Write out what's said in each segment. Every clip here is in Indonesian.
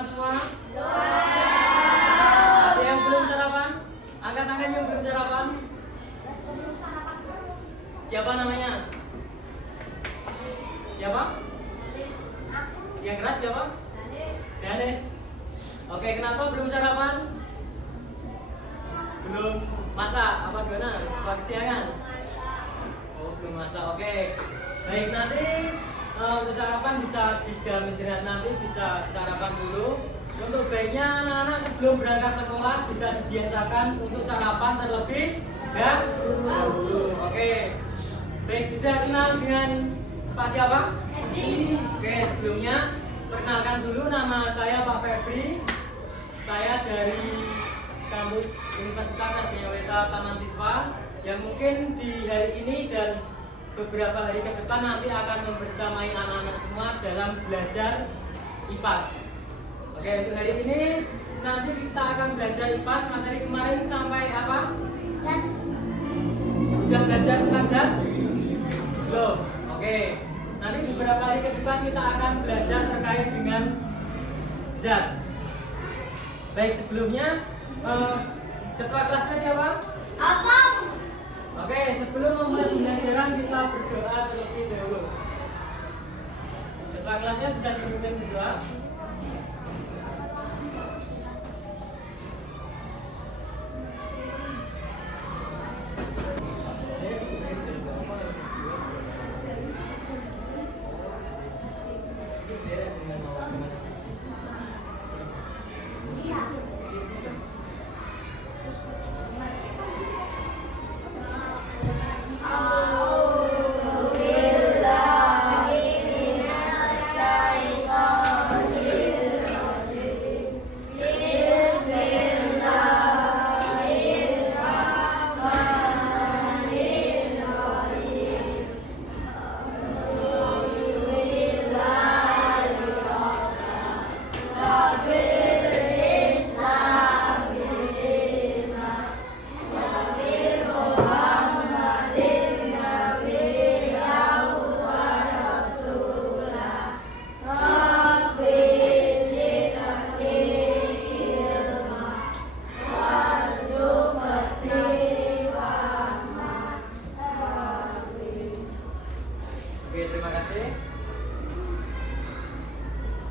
sarapan semua? Ada yang belum sarapan? Angkat tangan yang belum sarapan. Siapa namanya? Siapa? Yang keras siapa? Danes. Oke, kenapa belum sarapan? Belum masak apa gimana? Kesiangan? Oh, belum masak. Oke. Baik, nanti untuk sarapan bisa di jam istirahat nanti bisa sarapan dulu. Untuk baiknya anak-anak sebelum berangkat sekolah bisa dibiasakan untuk sarapan terlebih dahulu. Oke. Baik, sudah kenal dengan Pak siapa? Febri. Oke, sebelumnya perkenalkan dulu, nama saya Pak Febri. Saya dari kampus Universitas Sarjana Weta Taman Siswa yang mungkin di hari ini dan beberapa hari ke depan nanti akan membersamai anak-anak semua dalam belajar IPAS. Oke, untuk hari ini nanti kita akan belajar IPAS. Materi kemarin sampai apa? Zat. Sudah belajar tentang zat? Belum. Oke. Nanti beberapa hari ke depan kita akan belajar terkait dengan zat. Baik, sebelumnya ketua kelasnya siapa? Abang. Oke, sebelum memulai pembelajaran kita berdoa terlebih dahulu. Ketua kelasnya bisa dipimpin berdoa.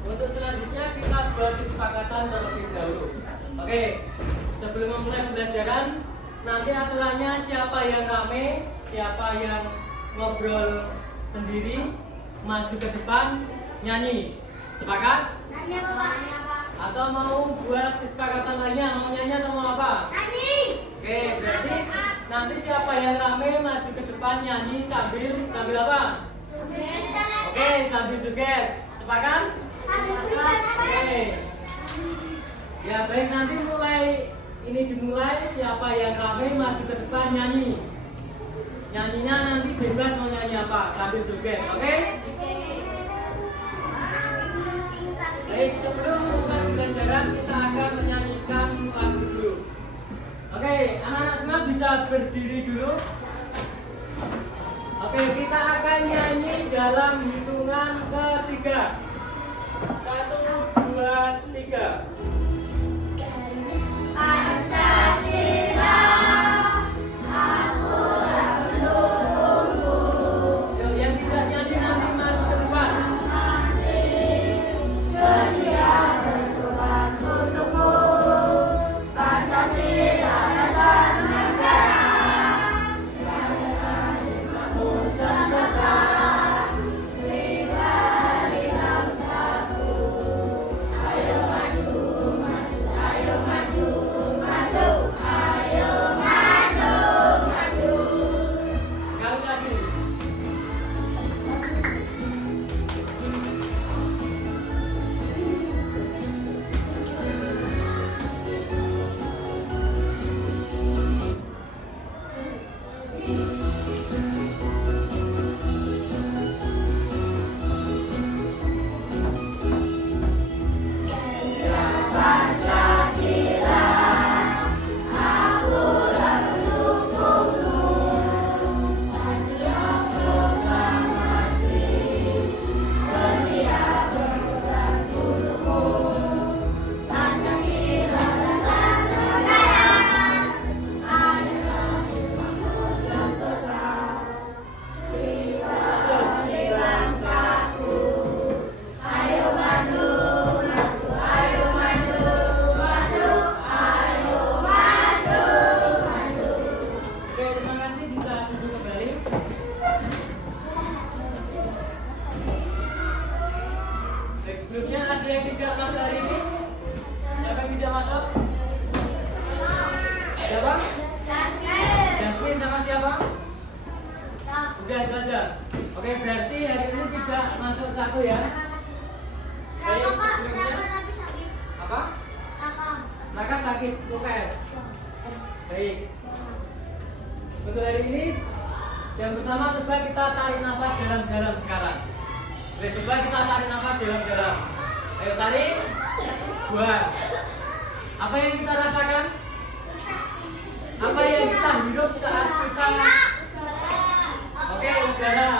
Untuk selanjutnya kita buat kesepakatan terlebih dahulu. Oke, sebelum memulai pembelajaran, nanti aturannya siapa yang rame, siapa yang ngobrol sendiri, maju ke depan, nyanyi. Sepakat? Nyanyi apa, Pak? Atau mau buat kesepakatan lainnya, mau nyanyi atau mau apa? Nyanyi. Oke, berarti nanti siapa yang rame maju ke depan nyanyi sambil apa? Oke, sambil joget. Sepakat? Oke. Ya baik, nanti dimulai siapa yang rame maju ke depan nyanyi. Nyanyinya nanti bebas mau nyanyi apa sambil joget, oke? Baik, sebelum memulai pembelajaran kita akan menyanyikan lagu dulu. Oke, anak-anak semua bisa berdiri dulu. Oke, kita akan nyanyi dalam hitungan ketiga. 1, 2, 3. Pancasila, aku mendukungmu. Yang tidak nyanyi nanti maju ke depan. Sedia berkorban untukmu. Pancasila dasar negara. Jangan kamu sebesar. Pribadi pertama coba kita tarik nafas dalam-dalam sekarang. Oke, coba kita tarik nafas dalam-dalam. Ayo tarik. Buang. Apa yang kita rasakan? Apa yang kita hirup saat kita? Oke, udara.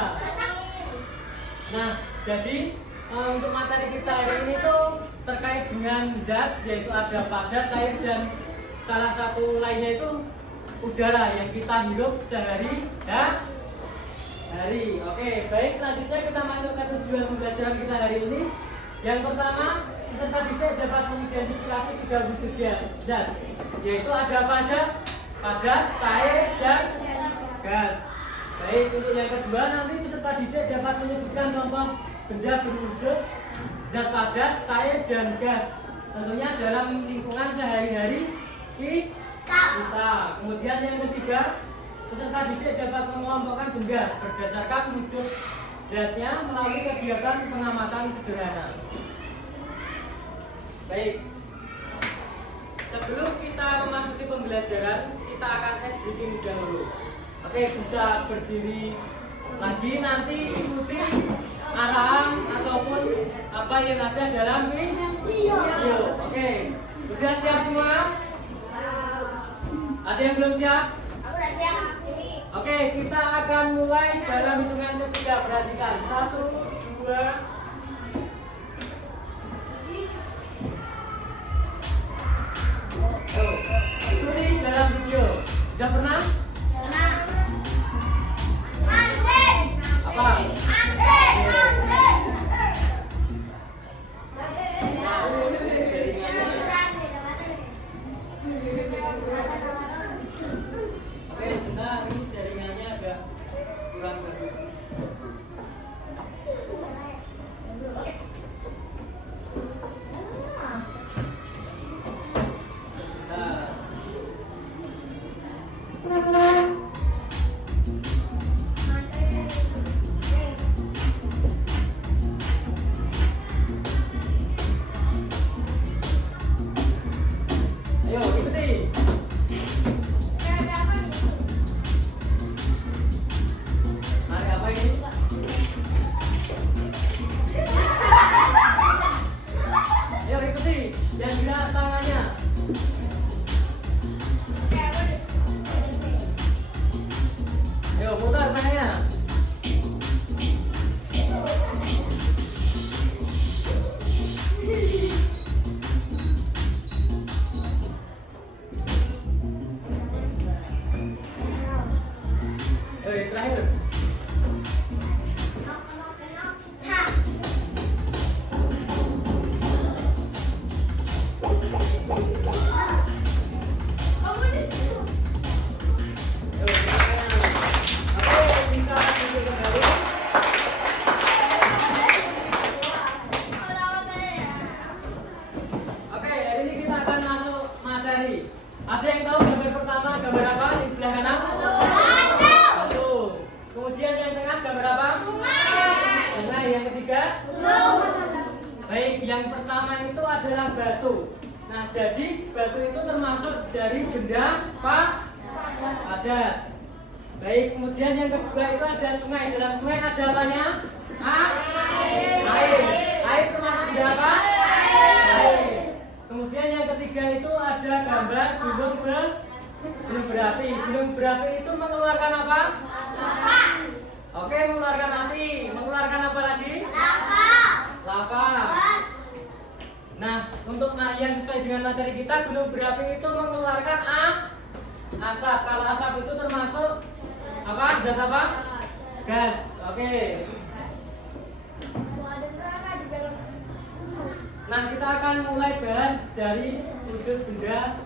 Nah, jadi untuk materi kita hari ini tuh terkait dengan zat, yaitu ada padat, cair, dan salah satu lainnya itu udara yang kita hirup sehari hari. Oke, baik, selanjutnya kita masuk ke tujuan pembelajaran kita hari ini. Yang pertama, peserta didik dapat mengidentifikasi 3 wujud zat, yaitu ada apa aja? Padat, cair, dan gas. Baik, untuk yang kedua nanti peserta didik dapat menyebutkan contoh benda berwujud zat padat, cair, dan gas. Tentunya dalam lingkungan sehari-hari kita. Kemudian yang ketiga, peserta didik dapat mengelompokkan benda berdasarkan wujud zatnya melalui kegiatan pengamatan sederhana. Baik, sebelum kita memasuki pembelajaran, kita akan breathing dahulu. Oke, bisa berdiri lagi, nanti ikuti arahan ataupun apa yang ada dalam video. Oke, sudah siap semua? Ada yang belum siap? Aku udah siap. Oke, kita akan mulai dalam hitungan ketiga. Perhatikan, 1, 2. Ikuti dalam video. Sudah pernah? Apa? Oke, benar, ini jaringannya agak kurang bagus. Ayo, ikuti. Mari, apa ini? Ayo, ikuti. Dan gerak tangannya. Ayo, putar tangannya. Ayo, yang terakhir. Oke, hari ini kita akan masuk materi. Ada yang tahu gambar pertama gambar apa di sebelah kanan? Batu. Kemudian yang tengah gambar apa? Nah, yang ketiga? Baik, yang pertama itu adalah batu. Nah, jadi batu itu termasuk dari benda padat. Baik, kemudian yang kedua itu ada sungai. Dalam sungai ada apanya? Air. Air termasuk benda apa? Air. Kemudian yang ketiga itu ada gambar gunung berapi. Gunung berapi itu mengeluarkan apa? Oke, mengeluarkan api. Mengeluarkan apa lagi? Lava. Nah, untuk yang sesuai dengan materi kita, gunung berapi itu mengeluarkan asap. Kalau asap itu termasuk apa? Zat apa? Gas. Oke. Nah, kita akan mulai bahas dari wujud benda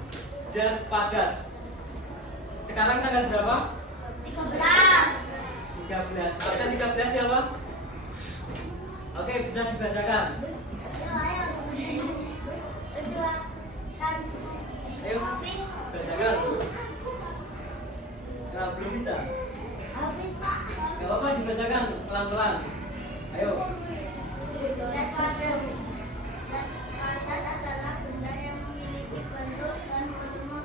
zat padat. Sekarang tanggal berapa? 13. Apa 13 siapa? Oke, bisa dibacakan. Ayo, bacakan. Nah, belum bisa. Gak apa-apa, dibacakan pelan-pelan. Ayo. Padat adalah benda yang memiliki bentuk dan volume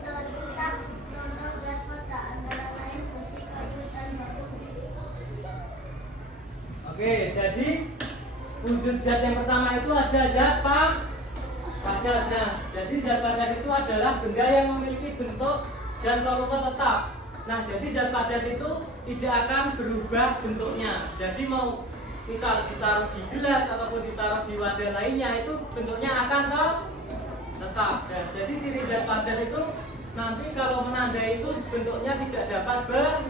tetap. Contoh gas pada antara lain besi, kayu, Oke, jadi wujud zat yang pertama itu ada zat padat. Nah, jadi zat padat itu adalah benda yang memiliki bentuk dan volume tetap. Nah, jadi zat padat itu tidak akan berubah bentuknya. Jadi mau misal ditaruh di gelas ataupun ditaruh di wadah lainnya itu bentuknya akan tetap. Nah, jadi ciri zat padat itu nanti kalau menandai itu bentuknya tidak dapat berubah.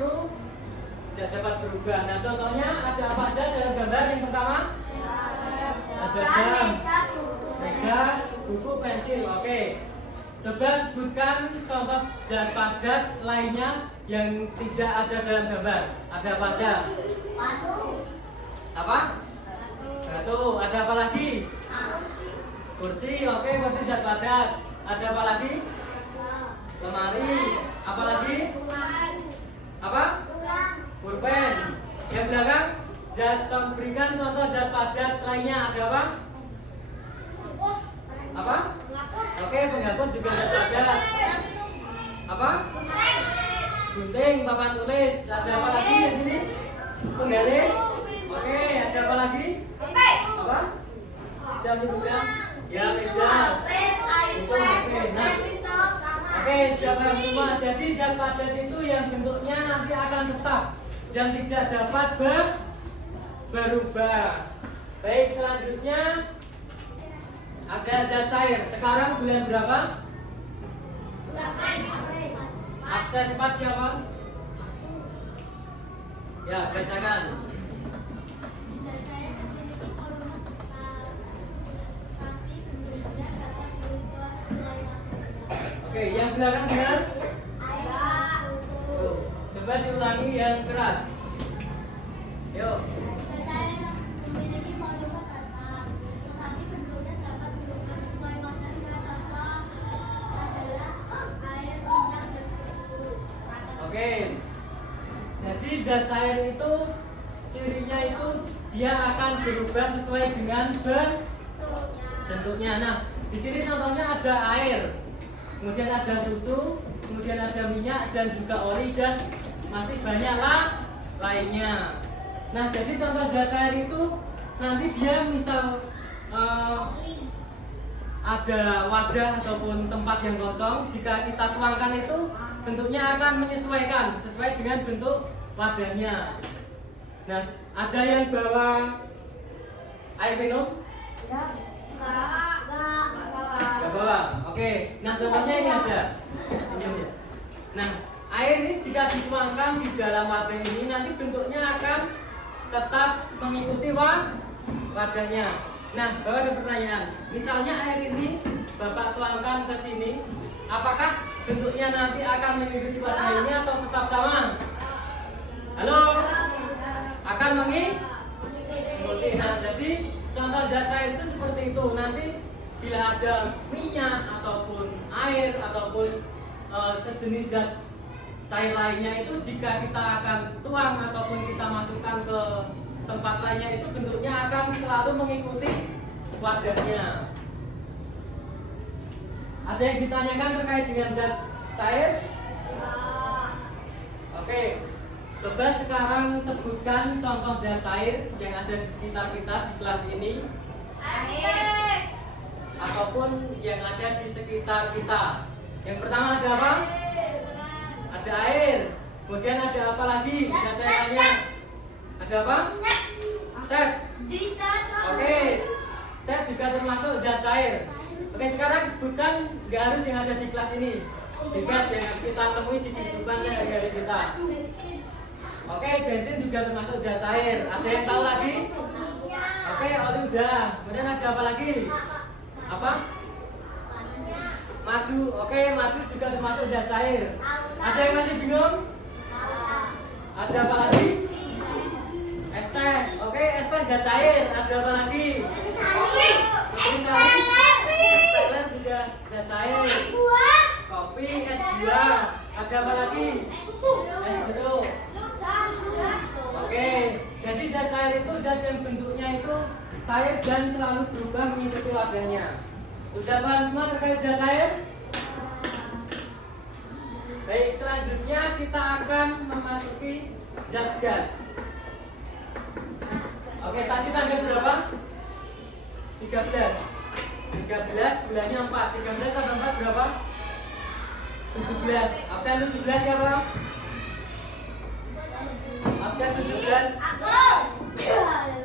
Nah, contohnya ada apa aja dalam gambar yang pertama? Ada jam, meja, buku, pensil. Oke. Coba sebutkan contoh zat padat lainnya yang tidak ada dalam gambar. Ada apa aja? Apa? Batu. Ada apa lagi? Kursi. Oke, kursi zat padat. Ada apa lagi? Lemari. Apa lagi? Apa? Pulpen. Yang belakang berikan contoh zat padat lainnya. Ada apa? Apa? Oke, penghapus juga zat padat. Apa? Gunting, papan tulis. Ada apa lagi di sini? Penggaris. Oke, ada apa lagi? Apa? Jam juga. Ya, meja. Itu oke. Nah, oke, sudah paham semua. Jadi zat padat itu yang bentuknya nanti akan tetap dan tidak dapat berubah. Baik, selanjutnya ada zat cair. Sekarang bulan berapa? Absen 4 siapa? Ya, bacakan. Oke, yang belakang benar? Coba diulangi yang keras. Yuk. Oke. Jadi zat cair itu cirinya itu dia akan berubah sesuai dengan bentuknya. Nah, di sini contohnya ada air. Kemudian ada susu, kemudian ada minyak dan juga oli dan masih banyak lainnya. Nah, jadi contoh zat cair itu nanti dia misal ada wadah ataupun tempat yang kosong, jika kita tuangkan itu bentuknya akan menyesuaikan sesuai dengan bentuk wadahnya. Nah, ada yang bawa air minum? Gak bawa. Oke. Nah, contohnya ini aja. Nah, air ini jika dituangkan di dalam wadah ini nanti bentuknya akan tetap mengikuti wadahnya. Nah, Bapak ada pertanyaan. Misalnya air ini Bapak tuangkan ke sini, apakah bentuknya nanti akan mengikuti wadah ini atau tetap sama? Halo? Akan mengikuti. Nah, jadi contoh zat cair itu seperti itu. Nanti bila ada minyak ataupun air ataupun sejenis zat cair lainnya itu jika kita akan tuang ataupun kita masukkan ke tempat lainnya itu bentuknya akan selalu mengikuti wadahnya. Ada yang ditanyakan terkait dengan zat cair? Oke. Coba sekarang sebutkan contoh zat cair yang ada di sekitar kita di kelas ini. Air. Ataupun yang ada di sekitar kita. Yang pertama ada apa? Ada air. Kemudian ada apa lagi? Zat cairnya. Ada apa? Cat. Oke. Cat juga termasuk zat cair. Oke, sekarang sebutkan nggak harus yang ada di kelas ini. Bebas yang kita temui di kehidupan sehari-hari kita. Oke, bensin juga termasuk zat cair. Ada yang tahu lagi? Oke, oli udah. Kemudian ada apa lagi? Apa? Madu. Oke, madu juga termasuk zat cair. Ada yang masih bingung? Ada apa lagi? Es teh. Oke, es teh zat cair. Ada apa lagi? Es teler juga zat cair. Kopi, es buah. Ada apa lagi? Es jeruk. Oke, jadi zat cair itu zat yang bentuknya itu cair dan selalu berubah mengikuti wadahnya. Sudah paham semua terkait zat cair? Baik, selanjutnya kita akan memasuki zat gas. Oke, tadi tanggal berapa? 13. 13 bulannya 4. 13 tambah 4 berapa? 17. Absen 17 siapa? Absen 17. Aku.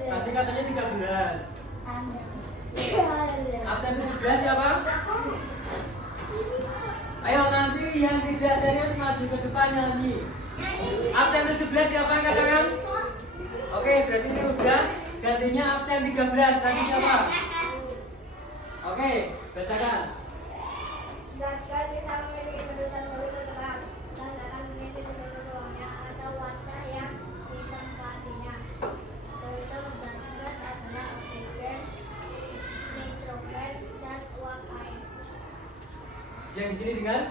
Tadi katanya 13. Absen 17 siapa? Ayo nanti yang tidak serius maju ke depan nyanyi. Absen 17 siapa yang katakan? Oke, berarti ini udah. Gantinya absen 13. Tadi siapa? Oke, bacakan. Zatgas bisa memiliki kedudukan lebih tetap dan akan mengisi seluruh ruangnya atau wadah yang ditempatinya. Contoh zatgas adalah oksigen, nitrogen, dan uap air. Yang di sini dengan?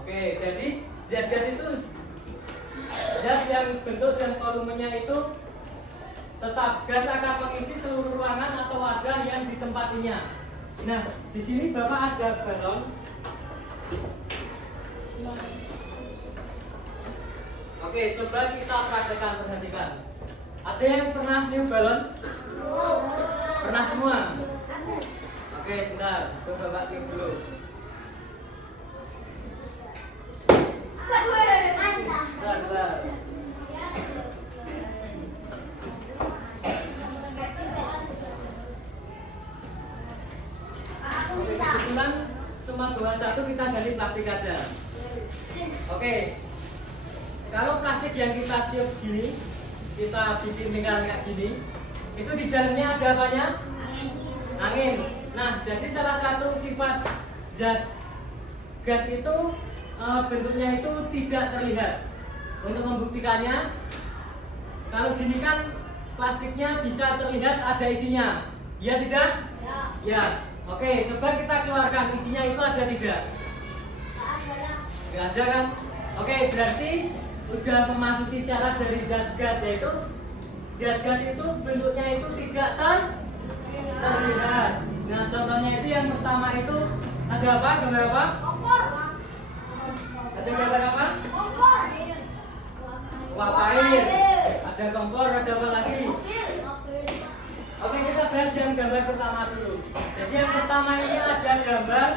Oke, jadi zat gas itu zat yang bentuk dan volumenya itu tetap. Gas akan mengisi seluruh ruangan atau wadah yang ditempatinya. Nah, di sini Bapak ada balon. Oke, coba kita praktekkan, perhatikan. Ada yang pernah niup balon? Pernah semua? Oke, bentar. Coba Bapak niup dulu. Bentar, bentar. Oke, kebetulan cuma 21 kita ganti plastik aja. Oke. Kalau plastik yang kita tiup gini, kita bikin lingkaran kayak gini, itu di dalamnya ada apanya? Angin. Nah, jadi salah satu sifat zat gas itu bentuknya itu tidak terlihat. Untuk membuktikannya, kalau gini kan plastiknya bisa terlihat ada isinya. Ya tidak? Ya. Oke, coba kita keluarkan isinya itu ada tidak? Nggak ada kan? Oke, berarti udah memasuki syarat dari zat gas, yaitu zat gas itu bentuknya itu tidak terlihat. Nah, contohnya itu yang pertama itu ada apa? Gambar apa? Kompor. Ada gambar apa? Kompor. Uap air. Ada kompor, ada apa lagi? Oke, kita bahas yang gambar pertama dulu. Jadi yang pertama ini ada gambar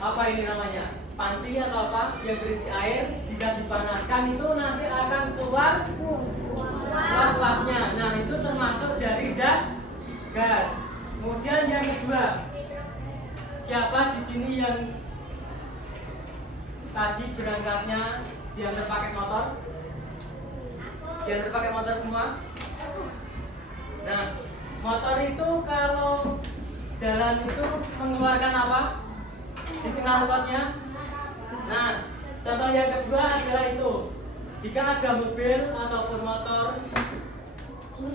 apa ini namanya? Panci atau apa yang berisi air. Jika dipanaskan itu nanti akan keluar uap-uapnya. Nah, itu termasuk dari zat gas. Kemudian yang kedua, siapa di sini yang tadi berangkatnya diantar pakai motor? Diantar pakai motor semua? Nah, motor itu kalau jalan itu mengeluarkan apa? Di knalpotnya. Nah, contoh yang kedua adalah itu. Jika ada mobil ataupun motor,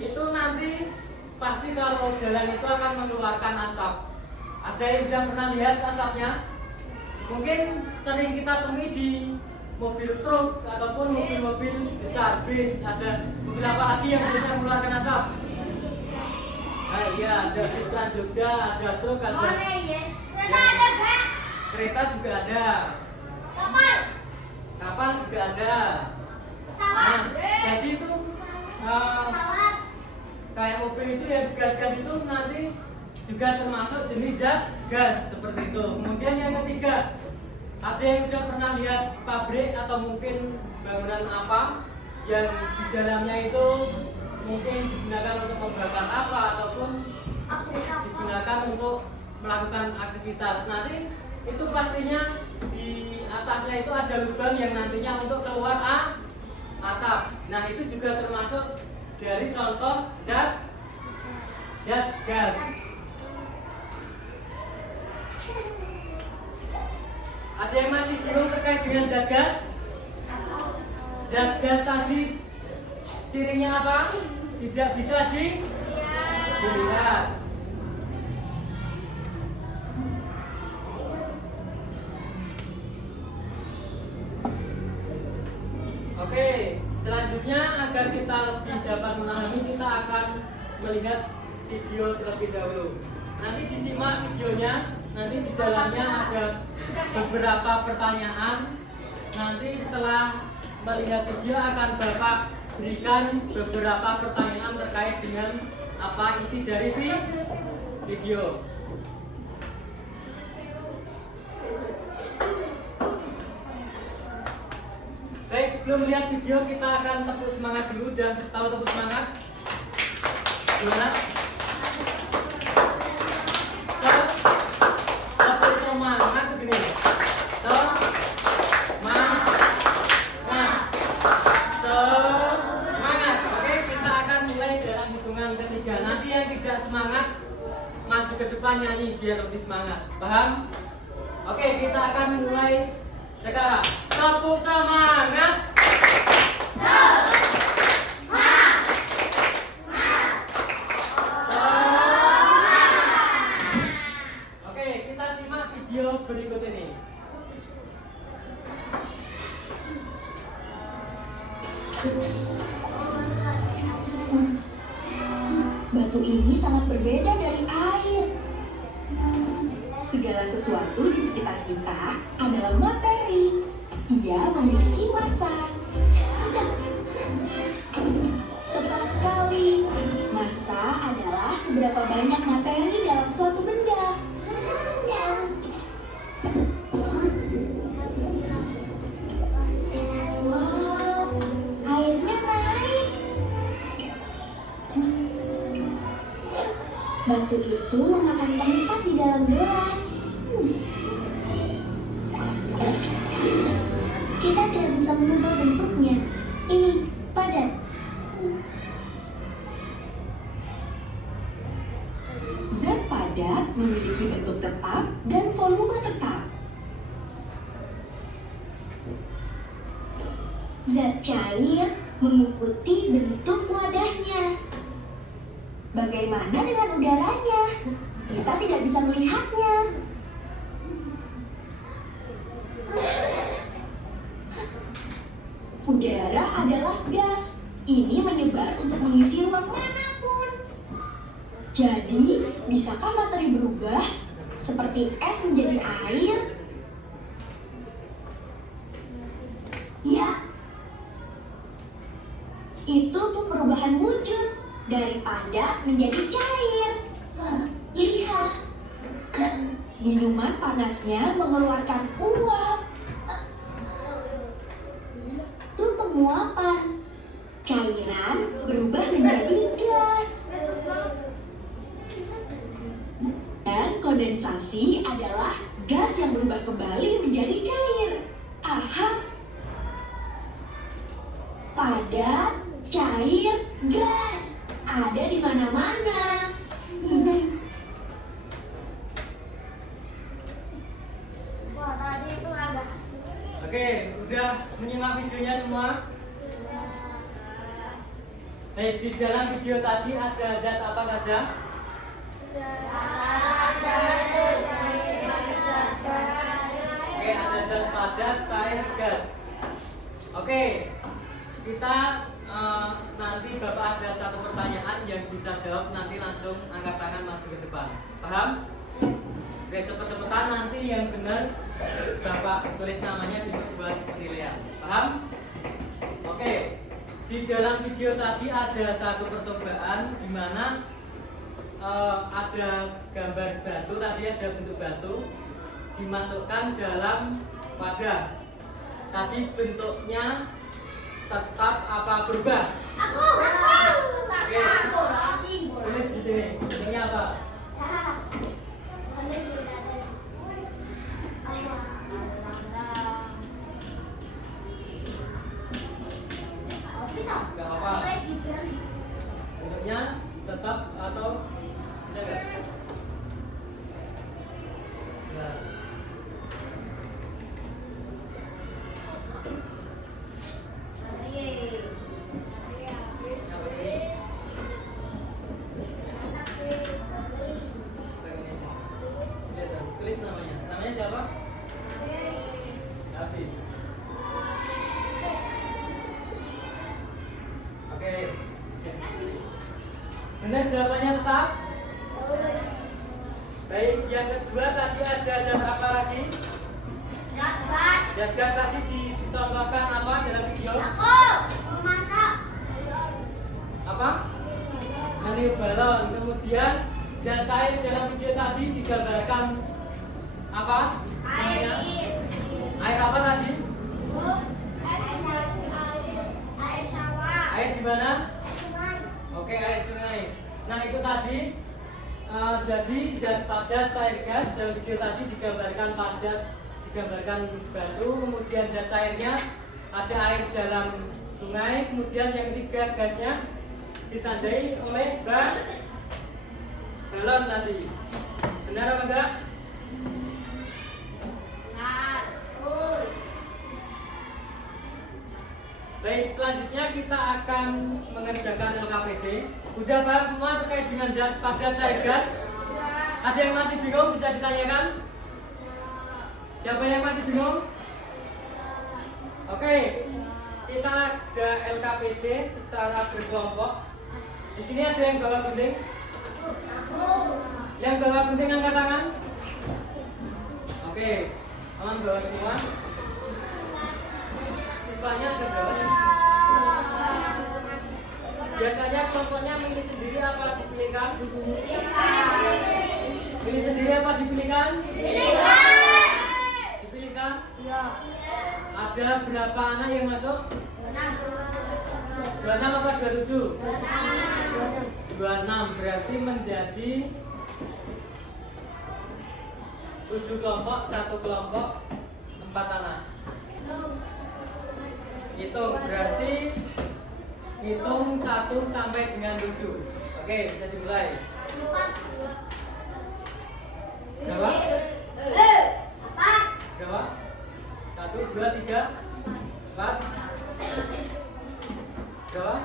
itu nanti pasti kalau jalan itu akan mengeluarkan asap. Ada yang sudah pernah lihat asapnya? Mungkin sering kita temui di mobil truk ataupun mobil-mobil besar, bis. Ada mobil apa lagi yang bisa mengeluarkan asap? Nah, iya, ada bis Trans Jogja, ada truk, ada kereta juga ada, kapal juga ada. Nah, jadi itu kayak mobil itu ya, gas-gas itu nanti juga termasuk jenis zat gas seperti itu. Kemudian yang ketiga, ada yang sudah pernah lihat pabrik atau mungkin bangunan apa yang di dalamnya itu mungkin digunakan untuk membakar apa ataupun digunakan untuk melakukan aktivitas. Nanti itu pastinya di atasnya itu ada lubang yang nantinya untuk keluar asap. Nah, itu juga termasuk dari contoh zat gas. Ada yang masih bingung terkait dengan zat gas? Zat gas tadi cirinya apa? Tidak bisa dilihat. Oke, selanjutnya agar kita lebih dapat memahami, kita akan melihat video terlebih dahulu. Nanti disimak videonya, nanti di dalamnya ada beberapa pertanyaan. Nanti setelah melihat video akan Bapak berikan beberapa pertanyaan terkait dengan apa isi dari video. Baik, sebelum melihat video kita akan tepuk semangat dulu. Dan tahu tepuk semangat gimana? Tepuk semangat begini. Semangat. Oke, kita akan mulai dalam hitungan ketiga. Nanti yang tidak semangat maju ke depan nyanyi biar lebih semangat. Paham? Oke, kita akan mulai sekarang. Tepuk semangat. Oke, kita simak video berikut ini. Batu ini sangat berbeda dari air. Segala sesuatu di sekitar kita adalah materi. Ia memiliki massa. Tepat sekali. Massa adalah seberapa banyak materi dalam suatu benda. Wow, airnya naik. Batu itu memakan tempat di dalam gelas. Kita tidak bisa mengubah bentuknya. Ini padat. Zat padat memiliki bentuk tetap dan volume tetap. Zat cair mengikuti bentuk wadahnya. Bagaimana dengan udaranya? Kita tidak bisa melihatnya. Udara adalah gas. Ini menyebar untuk mengisi ruang manapun. Jadi, bisakah materi berubah? Seperti es menjadi air? Ya. Itu tuh perubahan wujud. Dari padat menjadi cair. Lihat. Minuman panasnya mengeluarkan uap. Itu penguapan. Cairan berubah menjadi gas. Dan kondensasi adalah gas yang berubah kembali menjadi cair. Aha. Padat, cair, gas. Ada di mana-mana. Wah, tadi itu agak. Oke, udah menyimak videonya semua? Baik, di dalam video tadi ada zat apa saja? Oke, ada zat padat, cair, gas. Oke, kita nanti Bapak ada satu pertanyaan yang bisa jawab, nanti langsung angkat tangan maju ke depan. Paham? Oke, cepet-cepetan, nanti yang benar Bapak tulis namanya bisa buat penilaian. Paham? Oke, di dalam video tadi ada satu percobaan di mana ada gambar batu, tadi ada bentuk batu dimasukkan dalam wadah. Tadi bentuknya tetap apa berubah? Oke, tulis di sini. Bentuknya apa? Gak apa. Bentuknya tetap atau bisa gak? Nah. Tulis namanya. Namanya siapa? Hafiz. Oke. Benar jawabannya tetap? Baik, yang kedua tadi ada zat apa lagi? Zat gas. Zat gas tadi dicontohkan apa dalam video? Aku memasak. apa? Meniup balon. Kemudian zat cair dalam video tadi digambarkan apa? Namanya? Air apa tadi? Air sawah. Air di mana? Sungai. Oke, air sungai. Nah, itu tadi jadi zat padat cair gas dalam video tadi digambarkan padat, digambarkan batu, kemudian zat cairnya ada air dalam sungai, kemudian yang ketiga gasnya ditandai oleh balon tadi. Benar apa enggak? Benar. Baik, selanjutnya kita akan mengerjakan LKPD. Udah paham semua terkait dengan zat padat cair gas? Ada yang masih bingung bisa ditanyakan? Siapa yang masih bingung? Oke, kita ada LKPD secara berkelompok. Di sini ada yang bawa gunting? Yang bawa gunting angkat tangan? Oke, teman bawa semua. Siswanya ada berapa? Biasanya kelompoknya milih sendiri apa dipilihkan? Pilih sendiri apa dipilihkan? Dipilihkan? Ada berapa anak yang masuk? 26 apa 27? 26 berarti menjadi 7 kelompok, 1 kelompok 4 anak. Hitung berarti hitung 1 sampai dengan 7. Oke, bisa dimulai. Berapa? Berapa? 1, 2, 3, 4. Berapa?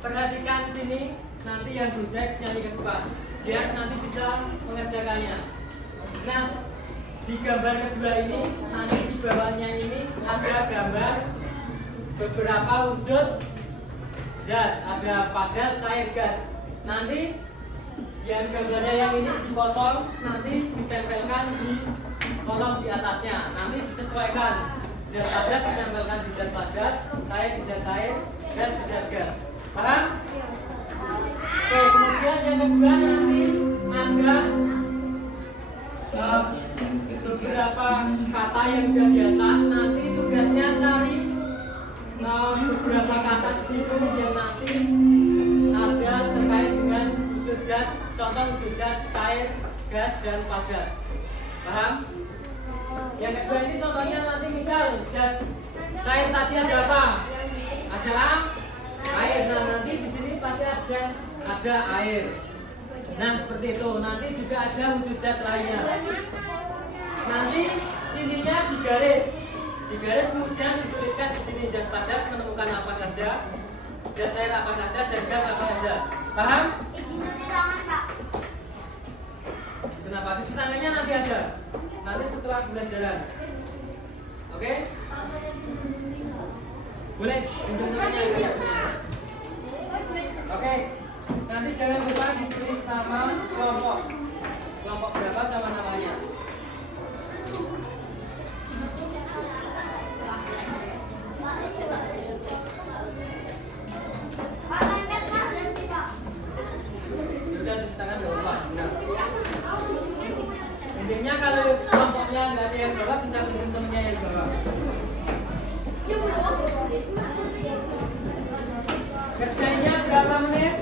Perhatikan sini, nanti yang dudek nyanyi ke depan, biar nanti bisa mengerjakannya. Nah, di gambar kedua ini, nanti di bawahnya ini ada gambar beberapa wujud zat, ada padat, cair, gas. Nanti yang gambarnya yang ini dipotong, nanti ditempelkan di kolom di atasnya. Nanti disesuaikan. Zat padat ditempelkan di zat padat, cair di zat cair, gas di zat gas. Paham? Oke, kemudian yang kedua nanti ada beberapa kata yang sudah diacak. Nanti tugasnya cari beberapa kata di situ yang nanti ada terkait dengan wujud zat, contoh wujud zat cair, gas, dan padat. Paham? Yang kedua ini contohnya nanti misal zat cair tadi ada apa? Ada air. Nah, nanti di sini pasti ada air. Nah, seperti itu. Nanti juga ada wujud zat lainnya. Nanti sininya digaris kemudian dituliskan di sini zat padat menemukan apa saja, zat cair apa saja, dan gas apa saja. Paham? Kenapa? Cuci tangannya nanti ada. Nanti setelah pembelajaran. Oke? Boleh tunjuk namanya. Oke. Nanti jangan lupa ditulis nama kelompok. Kelompok berapa sama namanya. Sudah cuci tangan nggak lupa. Benar. Intinya kalau kelompoknya nggak ada yang bawa, bisa tunjuk temennya yang bawa. Kerjanya berapa menit?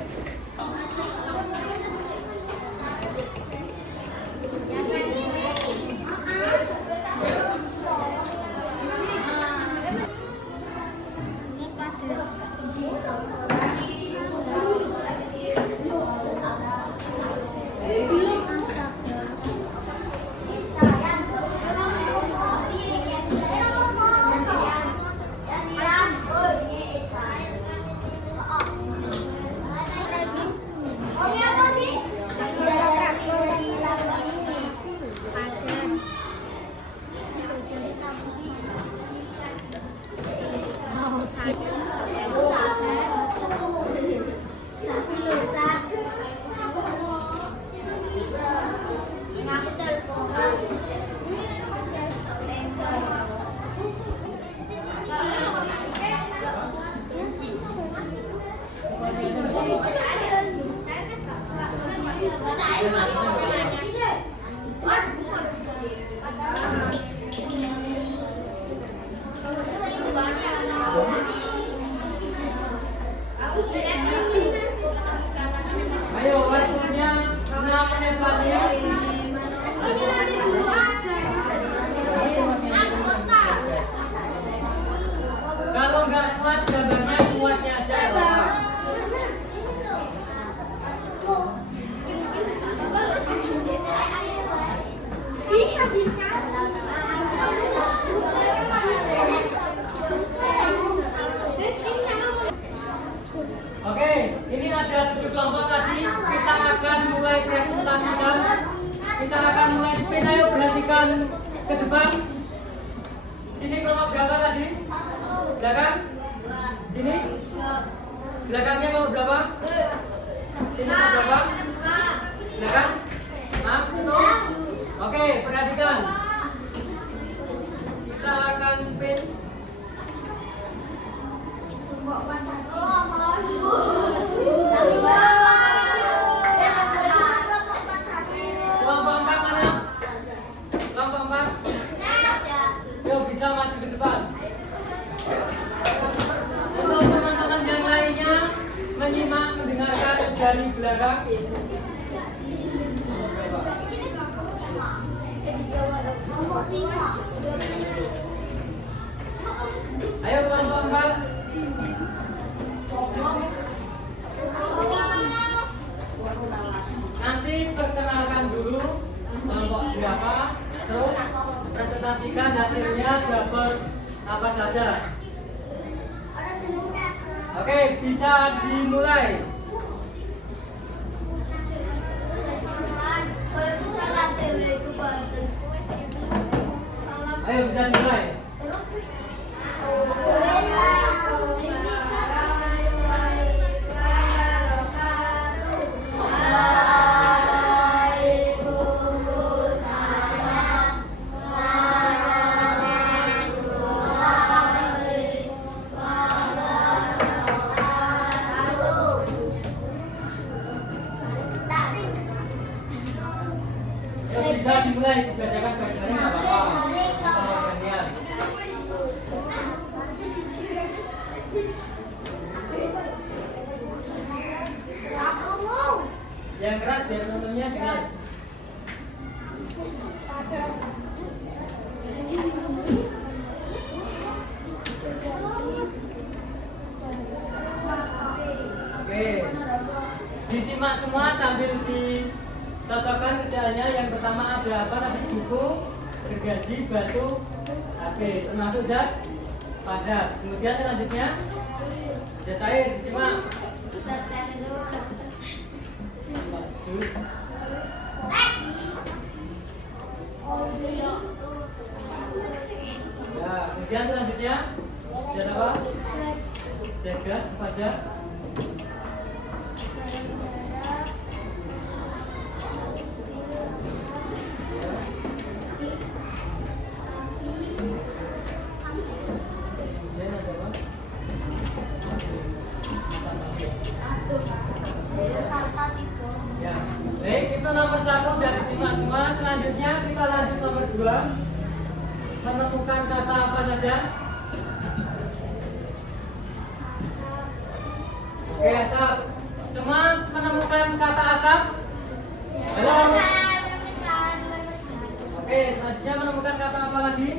Ayo, waktunya 6 menit lagi. Kalau nggak kuat, gambarnya kuatnya aja ya Bapak. Oke, ini ada 7 kelompok tadi. Kita akan mulai presentasikan. Kita akan mulai spin. Ayo perhatikan ke depan. Sini kelompok berapa tadi? Belakang? Sini? Belakangnya kelompok berapa? Sini kelompok berapa? Belakang? 6, 1. Oke, perhatikan. Kita akan spin. Kelompok 4 mana? Kelompok 4. Yuk, bisa maju ke depan. Untuk teman-teman yang lainnya menyimak, mendengarkan dari belakang. Ayo kelompok 4. Nanti perkenalkan dulu kelompok berapa, terus presentasikan hasilnya dapat apa saja. Oke, bisa dimulai. Ayo bisa dimulai. Bisa dimulai, dibacakan bagiannya nggak apa-apa. Kalau gantian. Yang keras biar nontonnya dengar. Oke, disimak semua sambil dicocokkan kerjaannya. Yang pertama ada apa tadi? Buku, gergaji, batu, HP, termasuk zat padat. Kemudian selanjutnya zat cair, disimak. Jus. Ya, kemudian selanjutnya zat apa? Zat gas, padat. Ya, baik, itu nomor 1 sudah disimak semua. Selanjutnya kita lanjut nomor 2. Menemukan kata apa saja? Oke, asap. Semua menemukan kata asap? Halo? Oke, selanjutnya menemukan kata apa lagi?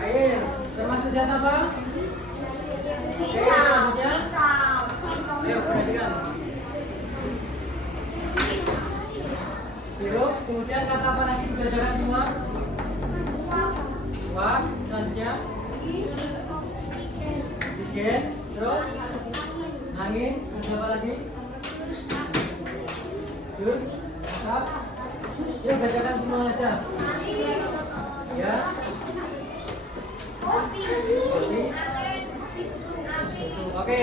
Air. Termasuk zat apa? Oke, selanjutnya. Ayo, perhatikan. Sirup, kemudian kata apa lagi dibacakan semua? Uap, selanjutnya oksigen, terus angin, ada apa lagi? Jus, asap. Ya, bacakan semua aja. Ya. Kopi. Oke.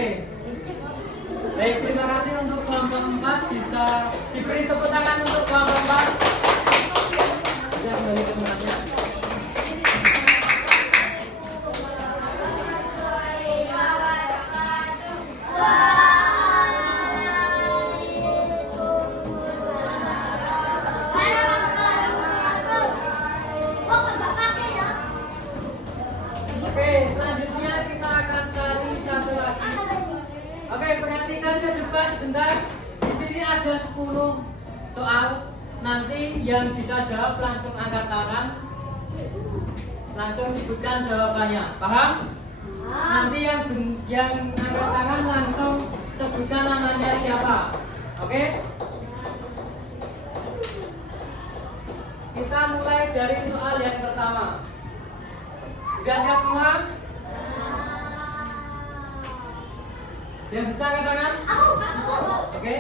Baik, terima kasih untuk kelompok 4. Bisa diberi tepuk tangan untuk kelompok 4. Bisa kembali ke tempatnya. nanti yang bisa jawab langsung angkat tangan, langsung sebutkan jawabannya. Paham? Nanti yang angkat tangan langsung sebutkan namanya siapa. Oke? Kita mulai dari soal yang pertama. Sudah siap semua? Yang bisa angkat tangan? Oke?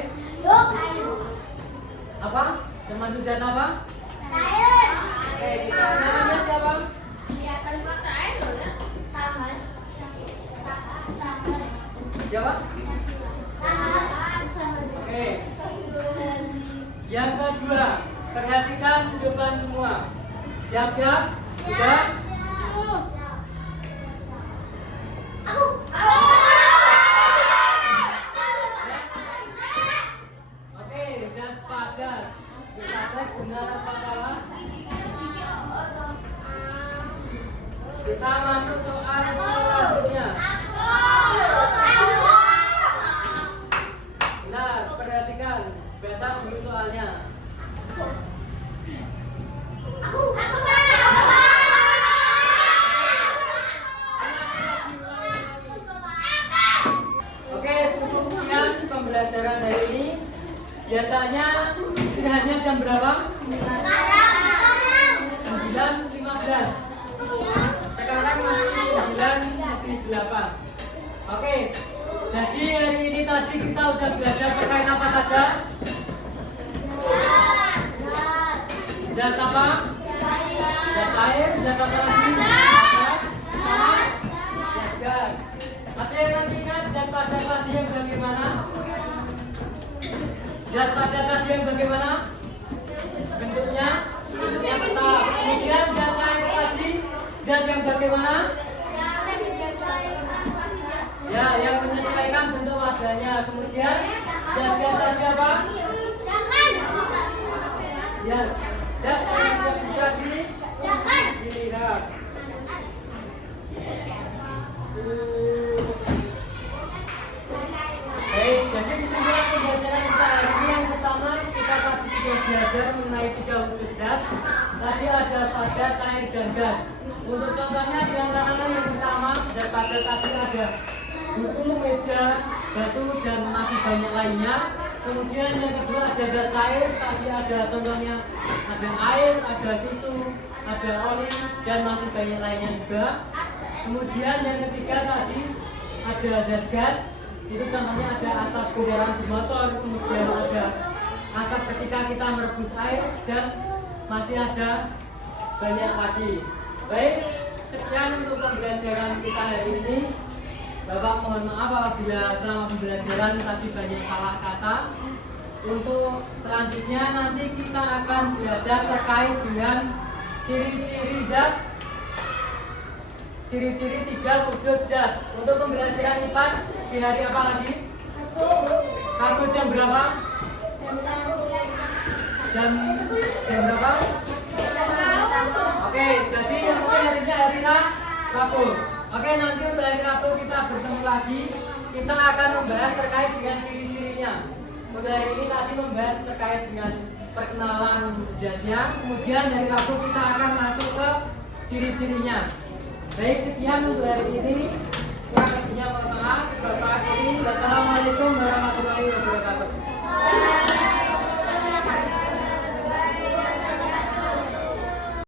Apa? Teman Suzana apa? Oke, kita namanya siapa? Siapa? Oke. Yang kedua, perhatikan depan semua. Siap-siap? Sudah? Oke, jangan padat. Kita cek benar apa salah. Kita masuk soal selanjutnya. Benar, perhatikan. Baca dulu soalnya. Oke, cukup sekian pembelajaran hari ini. Biasanya istirahatnya jam berapa? 9.15. Sekarang masih 9.8. Oke, jadi hari ini tadi kita udah belajar terkait apa saja? Zat apa? Zat air, zat apa lagi? Zat gas. Ada yang masih ingat zat padat tadi yang bagaimana? Zat padat tadi yang bagaimana? Bentuknya tetap. Kemudian zat air tadi, zat yang bagaimana? Ya, yang menyesuaikan bentuk wadahnya. Kemudian zat gas tadi apa? Ya, zat yang tidak bisa dilihat. Baik, jadi kesimpulan pembelajaran kita hari ini yang pertama kita tadi sudah belajar mengenai 3 wujud zat. Tadi ada padat, cair, dan gas. Untuk contohnya di antaranya yang pertama zat padat tadi ada buku, meja, batu, dan masih banyak lainnya. Kemudian yang kedua ada zat cair, tadi ada contohnya ada air, ada susu, ada oli, dan masih banyak lainnya juga. Kemudian yang ketiga tadi ada zat gas, itu contohnya ada asap kendaraan bermotor, kemudian ada asap ketika kita merebus air, dan masih ada banyak lagi. Baik, sekian untuk pembelajaran kita hari ini. Bapak mohon maaf apabila selama pembelajaran tadi banyak salah kata. Untuk selanjutnya nanti kita akan belajar terkait dengan ciri-ciri zat, ciri-ciri 3 wujud zat. Untuk pembelajaran IPA di hari apa lagi? Rabu jam berapa? Jam berapa? Oke, jadi yang mungkin harinya hari Rabu. Oke, nanti untuk hari Rabu kita bertemu lagi. Kita akan membahas terkait dengan ciri-cirinya. Untuk hari ini tadi membahas terkait dengan perkenalan zatnya. Kemudian dari Rabu kita akan masuk ke ciri-cirinya. Baik, sekian untuk hari ini. Kurang lebihnya mohon maaf. Bapak akhiri. Wassalamualaikum warahmatullahi wabarakatuh.